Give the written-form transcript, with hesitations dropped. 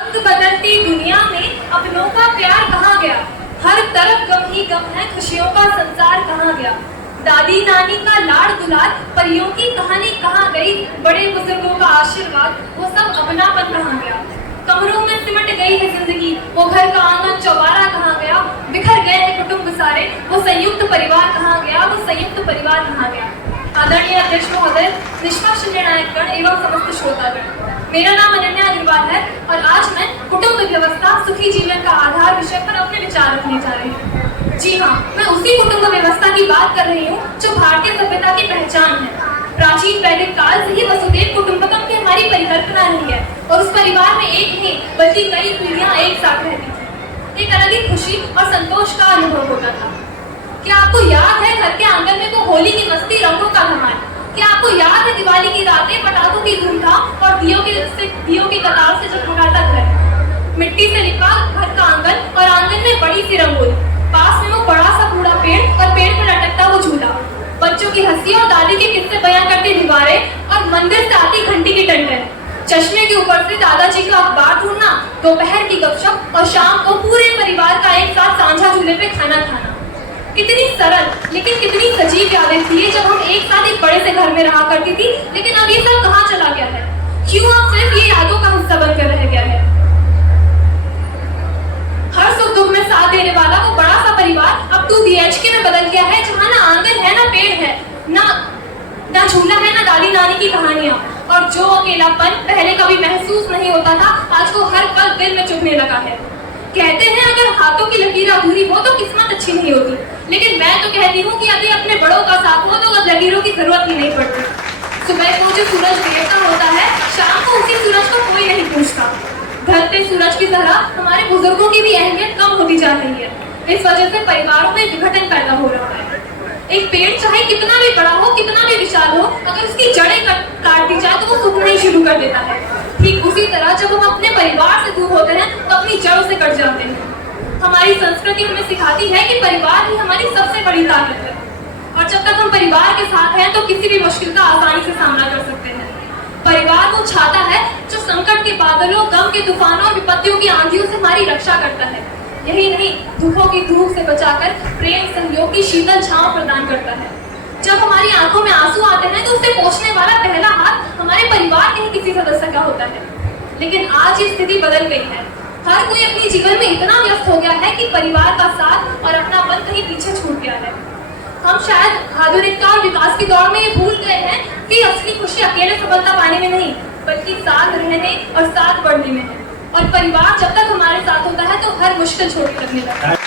बदलती दुनिया में अपनों का प्यार कहाँ गया? हर तरफ गम ही गम है, खुशियों का संसार कहाँ गया? दादी नानी का लाड़ दुलार, परियों की कहानी कहाँ गई? बड़े बुजुर्गों का आशीर्वाद, वो सब अपनापन कहाँ गया? कमरों में सिमट गई है जिंदगी, वो घर का आंगन चौबारा कहाँ गया? बिखर गए हैं कुटुंब सारे, वो संयुक्त परिवार कहाँ गया? वो संयुक्त परिवार कहाँ गया? आदरणीय अध्यक्ष महोदय, निष्पक्ष निर्णायकगण एवं समस्त श्रोतागण, मेरा नाम अनन्या अग्रवाल है और आज मैं कुटुंब व्यवस्था सुखी जीवन का आधार विषय पर अपने विचार रखने जा रही हूँ। जी हाँ, मैं उसी कुटुंब व्यवस्था की बात कर रही हूँ जो भारतीय सभ्यता की पहचान है। प्राचीन वैदिक काल से ही वसुधैव कुटुंबकम की हमारी परिकल्पना रही है और उस परिवार में एक नहीं बल्कि कई पीढ़ियां एक साथ रहती थी। एक अलग ही खुशी और संतोष का अनुभव होता था। क्या आपको याद है घर के आंगन में वो होली की मस्ती, रंगों का धमाल? क्या आपको याद है दिवाली की रातें, पटाखों की धूमधाम और दियों की कतार से जगमगाता घर? मिट्टी से लिपा घर का आंगन और आंगन में बड़ी सी रंगोली, पास में वो बड़ा सा बूढ़ा पेड़ और पेड़ पर लटकता वो झूला, बच्चों की हंसी और दादी के किस्से बयां करती दीवारें और मंदिर से आती घंटी की टंटन, चश्मे के ऊपर से दादाजी का अखबार ढूंढना, दोपहर की गपशप और शाम को पूरे परिवार का एक साथ साझा चूल्हे पे खाना खाना। कितनी सरल लेकिन कितनी सजीव यादें थी जब हम एक साथ एक बड़े से घर में रहा करती थी। लेकिन अब ये सब कहाँ चला गया है? क्यों अब सिर्फ ये यादों का हिस्सा बनकर रह गया है? हर सुख दुख में साथ देने वाला वो बड़ा सा परिवार अब 2 BHK में बदल गया है, जहाँ ना आंगन है, ना पेड़ है, ना झूला है, ना दादी नानी की कहानियां। और जो अकेलापन पहले कभी महसूस नहीं होता था, आज वो हर पल दिल में चुभने लगा है। कहते हैं अगर हाथों की लकीर अधूरी हो तो किस्मत अच्छी नहीं होती, लेकिन मैं तो कहती हूँ कि यदि अपने बड़ों का साथ हो तो लकीरों की जरूरत ही नहीं पड़ती। सुबह को जो सूरज देवता होता है, शाम को उसी सूरज को कोई नहीं पूछता। ढलते सूरज की तरह हमारे बुजुर्गों की भी अहमियत कम होती जा रही है। इस वजह से परिवारों में विघटन पैदा हो रहा है। एक पेड़ चाहे कितना भी बड़ा हो, कितना भी विशाल हो, अगर उसकी जड़ें काट दी जाए तो वो सूखना ही शुरू कर देता है। ठीक उसी तरह जब हम अपने परिवार से दूर होते हैं तो अपनी जड़ों से कट जाते हैं। हमारी संस्कृति हमें सिखाती है कि परिवार ही हमारी सबसे बड़ी ताकत है और जब तक हम परिवार के साथ हैं तो किसी भी मुश्किल का आसानी से सामना कर सकते हैं। परिवार वो छाता है जो संकट के बादलों, गम के तूफानों और विपत्तियों की आंधियों से हमारी रक्षा करता है। यही नहीं, दुखों की धूप से बचाकर प्रेम सहयोग की शीतल छांव प्रदान करता है। जब हमारी आंखों में आंसू आते हैं तो उसे पोंछने वाला पहला हाथ हमारे परिवार के ही किसी सदस्य का होता है। लेकिन आज ये स्थिति बदल गई है। हर कोई अपने जीवन में इतना व्यस्त हो गया है कि परिवार का साथ और अपनापन कहीं पीछे छूट गया है। हम शायद आधुनिकता और विकास की दौड़ में ये भूल गए हैं कि असली खुशी अकेले सफलता पाने में नहीं, बल्कि साथ रहने और साथ बढ़ने में है। और परिवार जब तक हमारे साथ होता है तो हर मुश्किल छोटी लगने लगता है।